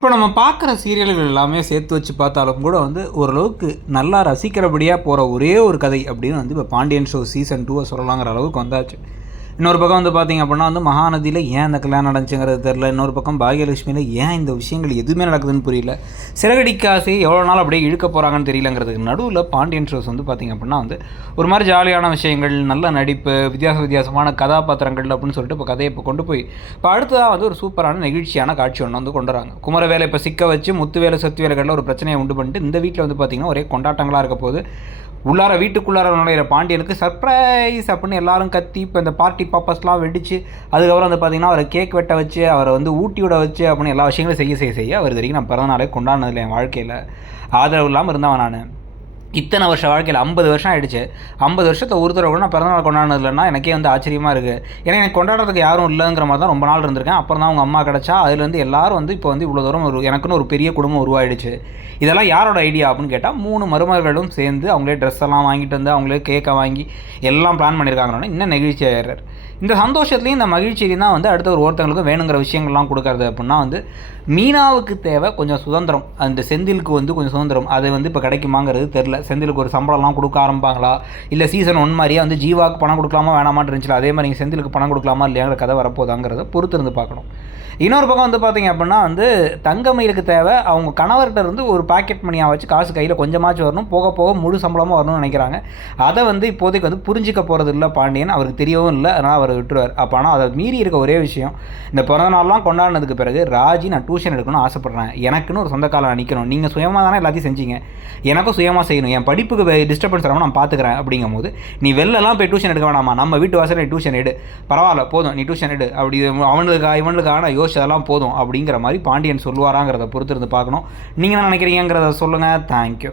இப்போ நம்ம பார்க்குற சீரியல்கள் எல்லாமே சேர்த்து வச்சு பார்த்தாலும் கூட ஓரளவுக்கு நல்லா ரசிக்கிறபடியாக போகிற ஒரே ஒரு கதை அப்படின்னு இப்போ பாண்டியன் ஷோ சீசன் 2 சொல்லலாங்கிற அளவுக்கு வந்தாச்சு. இன்னொரு பக்கம் பார்த்திங்க அப்படின்னா மகாநதியில் ஏன் அந்த கல்யாணம் நடந்துச்சுங்கிறது தெரில. இன்னொரு பக்கம் பாகியலட்சுமியில் ஏன் இந்த விஷயங்கள் எதுவுமே நடக்குதுன்னு புரியல. சிறகடிக்க ஆசை எவ்வளோ நாள் அப்படியே இழுக்க போகிறாங்கன்னு தெரியலங்கிறதுக்கு நடுவில் பாண்டியன் ஷோஸ் பார்த்திங்க அப்படின்னா ஒரு மாதிரி ஜாலியான விஷயங்கள், நல்ல நடிப்பு, வித்தியாசமான கதாபாத்திரங்கள் அப்படின்னு சொல்லிட்டு இப்போ கதையை கொண்டு போய் இப்போ அடுத்ததாக ஒரு சூப்பரான நெகிழ்ச்சியான காட்சி ஒன்று கொண்டு வராங்க. குமரவேலை இப்போ சிக்க வச்சு முத்துவேலை சத்துவேலைகளில் ஒரு பிரச்சனையை உண்டு பண்ணிட்டு இந்த வீட்டில் பார்த்திங்கன்னா ஒரே கொண்டாட்டங்களாக இருக்க போது உள்ளார வீட்டுக்குள்ளார நுழையிற பாண்டியனுக்கு சர்ப்ரைஸ் அப்படின்னு எல்லாரும் கத்தி இப்போ இந்த பார்ட்டி பாப்பர்ஸ்லாம் வெடிச்சு அதுக்கப்புறம் பார்த்திங்கன்னா அவரை கேக் வெட்ட வச்சு அவரை ஊட்டி விட வச்சு அப்படின்னு எல்லா விஷயங்களும் செய்ய அவர் வரைக்கும் நான் பிறந்தநாளே கொண்டாடினதில்லை. என் வாழ்க்கையில் ஆதரவு இல்லாமல் இருந்தவன் நான். இத்தனை வருஷம் வாழ்க்கையில் 50 வருஷம் ஆகிடுச்சு. 50 வருஷத்தில் ஒருத்தரை கூட நான் பிறந்தநாள் கொண்டாடினதில்லைன்னா எனக்கே ஆச்சரியமாக இருக்குது. ஏன்னா எனக்கு கொண்டாடுறதுக்கு யாரும் இல்லைங்கிற மாதிரி தான் ரொம்ப நாள் இருந்திருக்கேன். அப்புறம் தான் அவங்க அம்மா கிடச்சா அதுலேருந்து எல்லோரும் இப்போ இவ்வளோ தூரம் எனக்குன்னு ஒரு பெரிய குடும்பம் உருவாயிடுச்சு. இதெல்லாம் யாரோட ஐடியா அப்படின்னு கேட்டால் 3 மருமகளும் சேர்ந்து அவங்களே ட்ரெஸ் எல்லாம் வாங்கிட்டு வந்து அவங்களே கேக்கை வாங்கி எல்லாம் பிளான் பண்ணியிருக்காங்கன்னா இன்னும் நெகிழ்ச்சி ஆயிடுறாரு. இந்த சந்தோஷத்துலேயும் இந்த மகிழ்ச்சியிலையும் தான் அடுத்த ஒருத்தவங்களுக்கு வேணுங்கிற விஷயங்கள்லாம் கொடுக்கறது அப்படின்னா மீனாவுக்கு தேவை கொஞ்சம் சுதந்திரம். அந்த செந்திலுக்கு கொஞ்சம் சுதந்திரம் அது இப்போ கிடைக்குமாங்கிறது தெரில. செந்திலுக்கு ஒரு சம்பளம்லாம் கொடுக்க ஆரம்பிப்பாங்களா, இல்லை சீசன் 1 மாதிரியே ஜீவாவுக்கு பணம் கொடுக்கலாமா வேணாமான்னு இருந்துச்சு, அதே மாதிரி செந்திலுக்கு பணம் கொடுக்கலாமா இல்லையாங்கிற கதை வரப்போதாங்கிறத பொறுத்து இருந்து பார்க்கணும். இன்னொரு பக்கம் பார்த்திங்க அப்படின்னா தங்கமயிலுக்கு தேவை அவங்க கணவர்கிட்ட இருந்து ஒரு பாக்கெட் மணியாக வச்சு காசு கையில் கொஞ்சமாச்சும் வரணும், போக போக முழு சம்பளமாக வரணும்னு நினைக்கிறாங்க. அதை இப்போதைக்கு புரிஞ்சிக்க போகிறது இல்லை பாண்டியன், அவருக்கு தெரியவும் இல்லை, அதனால் அவர் விட்டுருவார். அப்போ ஆனால் அதை மீறி இருக்க ஒரே விஷயம், இந்த பிறந்தநாள்லாம் கொண்டாடினதுக்கு பிறகு ராஜி நான் டியூஷன் எடுக்கணும்னு ஆசைப்பட்றேன், எனக்குன்னு ஒரு சொந்த காலம் நிற்கணும், நீங்கள் சுயமாக தானே எல்லாத்தையும் செஞ்சீங்க, எனக்கும் சுயமாக செய்யணும், என் படிப்புக்கு டிஸ்டர்பன்ஸ் ஆகாமல் நான் பார்த்துக்கிறேன். அப்படிங்கும் போது நீ வெளிலலாம் போய் டியூஷன் எடுக்க வேணாமா, நம்ம வீட்டு வாசல் நீ டியூஷன் எடு, பரவாயில்ல போதும் நீ டியூஷன் எடு, அப்படி இவனுக்கான யோசிச்சதெல்லாம் போதும் அப்படிங்கிற மாதிரி பாண்டியன் சொல்லுவாராங்கிறத பொறுத்து இருந்து பார்க்கணும். நீங்கள் என்ன நினைக்கிறீங்கிறத சொல்லுங்கள். தேங்க்யூ.